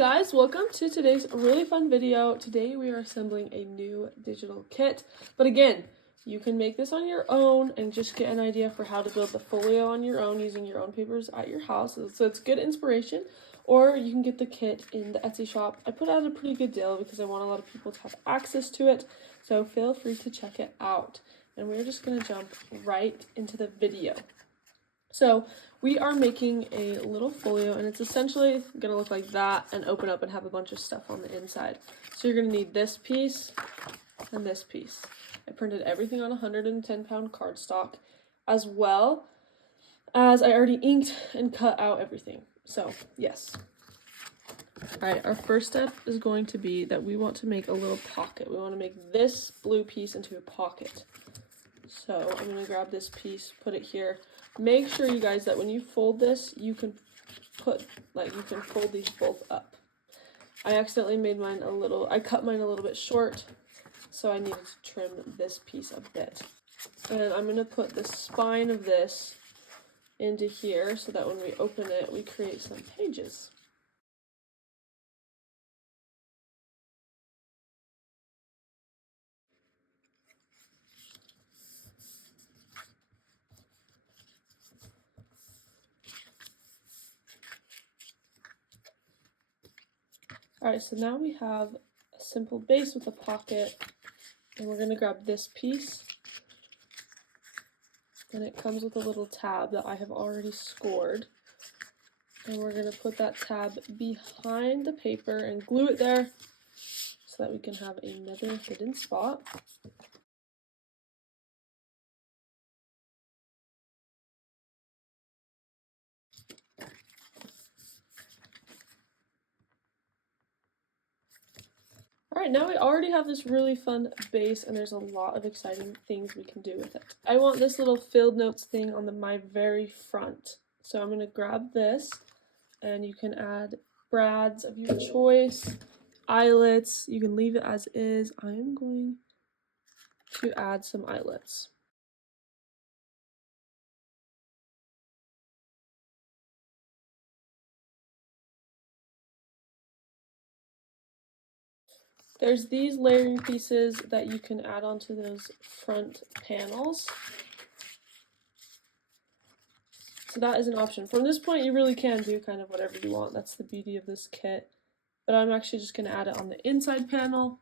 guys, welcome to today's really fun video. Today we are assembling a new digital kit, but again, you can make this on your own and just get an idea for how to build the folio on your own using your own papers at your house. So it's good inspiration, or you can get the kit in the Etsy shop. I put out a pretty good deal because I want a lot of people to have access to it, so feel free to check it out. And we're just going to jump right into the video. So we are making a little folio, and it's essentially going to look like that and open up and have a bunch of stuff on the inside. So you're going to need this piece and this piece. I printed everything on 110-pound cardstock, as well as I already inked and cut out everything. So yes. Alright, our first step is going to be that we want to make a little pocket. We want to make this blue piece into a pocket. So I'm going to grab this piece, put it here. Make sure, you guys, that when you fold this, you can fold these both up. I accidentally made mine I cut mine a little bit short, so I needed to trim this piece a bit. And I'm going to put the spine of this into here so that when we open it, we create some pages. Alright, so now we have a simple base with a pocket, and we're going to grab this piece, and it comes with a little tab that I have already scored, and we're going to put that tab behind the paper and glue it there so that we can have another hidden spot. Alright, now we already have this really fun base, and there's a lot of exciting things we can do with it. I want this little Fieldnotes thing on my very front. So I'm going to grab this, and you can add brads of your choice, eyelets, you can leave it as is. I am going to add some eyelets. There's these layering pieces that you can add onto those front panels. So that is an option. From this point, you really can do kind of whatever you want. That's the beauty of this kit. But I'm actually just going to add it on the inside panel.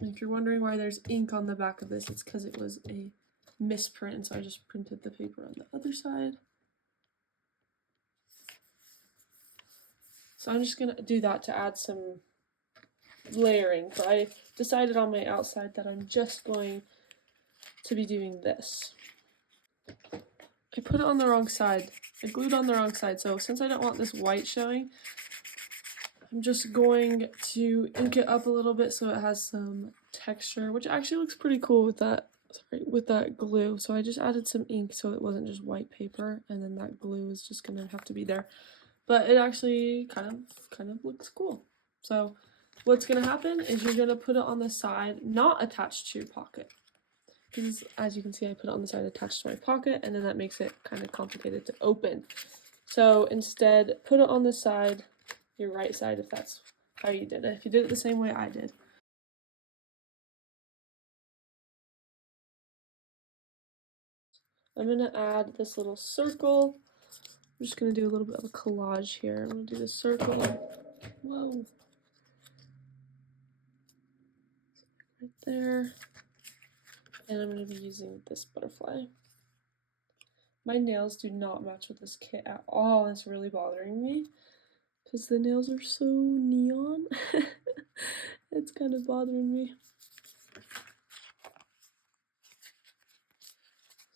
And if you're wondering why there's ink on the back of this, it's because it was a misprint, so I just printed the paper on the other side. So I'm just going to do that to add some layering, but I decided on my outside that I'm just going to be doing this. I put it on the wrong side. I glued on the wrong side, so since I don't want this white showing, I'm just going to ink it up a little bit so it has some texture, which actually looks pretty cool with that glue. So I just added some ink so it wasn't just white paper, and then that glue is just gonna have to be there. But it actually kind of looks cool. So what's gonna happen is you're gonna put it on the side, not attached to your pocket. Because as you can see, I put it on the side attached to my pocket, and then that makes it kind of complicated to open. So instead, put it on the side, your right side, if that's how you did it. If you did it the same way I did. I'm going to add this little circle. I'm just going to do a little bit of a collage here. I'm going to do the circle. Whoa. Right there. And I'm going to be using this butterfly. My nails do not match with this kit at all. It's really bothering me because the nails are so neon. It's kind of bothering me.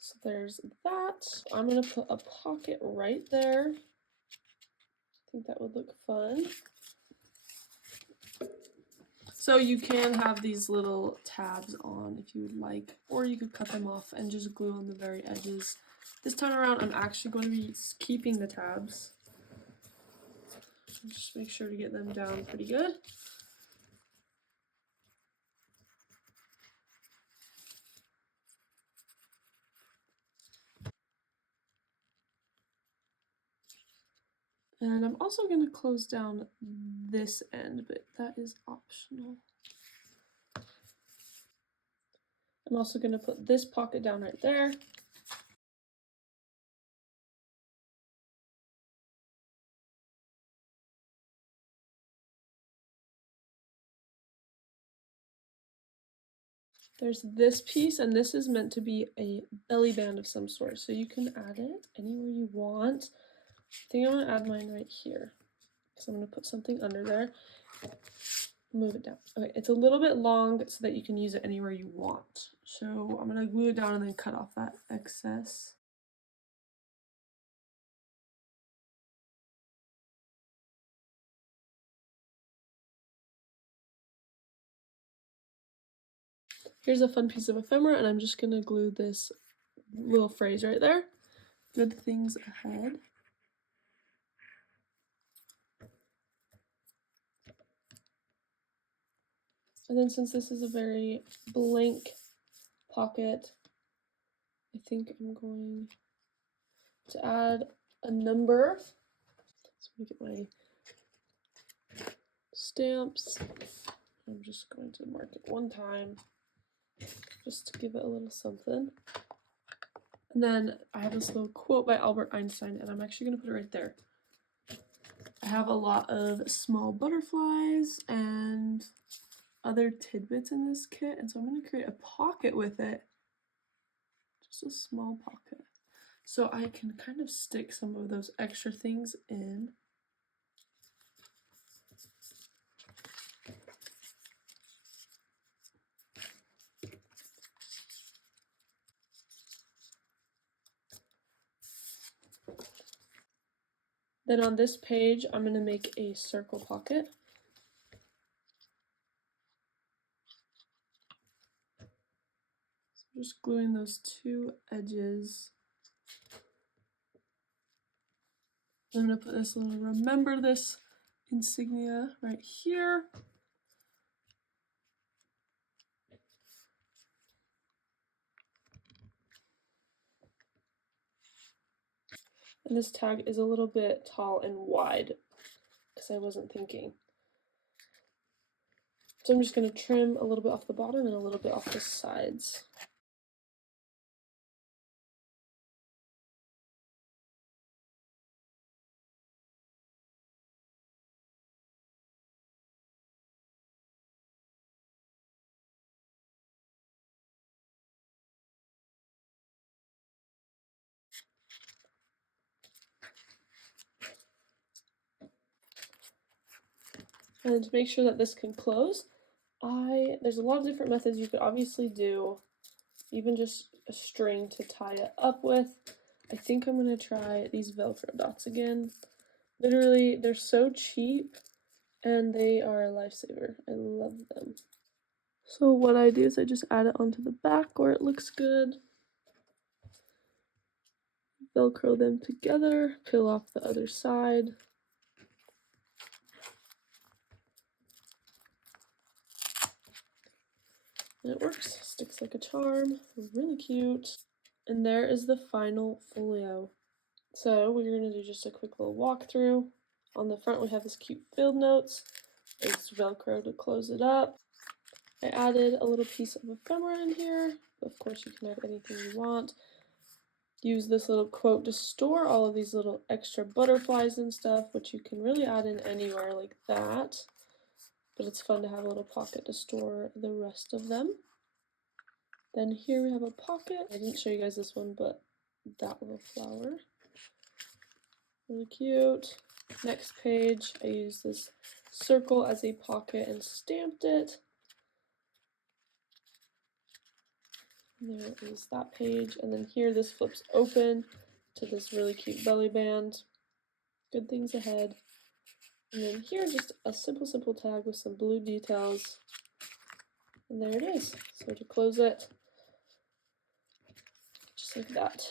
So there's that. I'm going to put a pocket right there. I think that would look fun. So you can have these little tabs on if you would like, or you could cut them off and just glue on the very edges. This time around, I'm actually going to be keeping the tabs. Just make sure to get them down pretty good. And I'm also going to close down this end, but that is optional. I'm also going to put this pocket down right there. There's this piece, and this is meant to be a belly band of some sort, so you can add it anywhere you want. I think I'm going to add mine right here, because I'm going to put something under there. Move it down. Okay, it's a little bit long so that you can use it anywhere you want. So I'm going to glue it down and then cut off that excess. Here's a fun piece of ephemera, and I'm just going to glue this little phrase right there. Good things ahead. And then since this is a very blank pocket, I think I'm going to add a number. So I'm going to get my stamps. I'm just going to mark it one time just to give it a little something. And then I have this little quote by Albert Einstein, and I'm actually going to put it right there. I have a lot of small butterflies and other tidbits in this kit, and so I'm going to create a pocket with it. Just a small pocket. So I can kind of stick some of those extra things in. Then on this page, I'm going to make a circle pocket. So just gluing those two edges. I'm going to put this little remember this insignia right here. And this tag is a little bit tall and wide because I wasn't thinking. So I'm just going to trim a little bit off the bottom and a little bit off the sides. And to make sure that this can close, there's a lot of different methods you could obviously do, even just a string to tie it up with. I think I'm going to try these Velcro dots again. Literally, they're so cheap and they are a lifesaver. I love them. So what I do is I just add it onto the back where it looks good. Velcro them together, peel off the other side. And it works, sticks like a charm, really cute. And there is the final folio. So we're going to do just a quick little walkthrough. On the front we have this cute Fieldnotes. There's Velcro to close it up. I added a little piece of ephemera in here. Of course you can add anything you want. Use this little quote to store all of these little extra butterflies and stuff, which you can really add in anywhere like that. But it's fun to have a little pocket to store the rest of them. Then here we have a pocket. I didn't show you guys this one, but that little flower. Really cute. Next page, I used this circle as a pocket and stamped it. There is that page, and then here this flips open to this really cute belly band. Good things ahead. And then here just a simple tag with some blue details. And there it is. So to close it, just like that.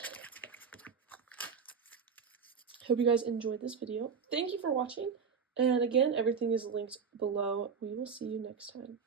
Hope you guys enjoyed this video. Thank you for watching. And again, everything is linked below. We will see you next time.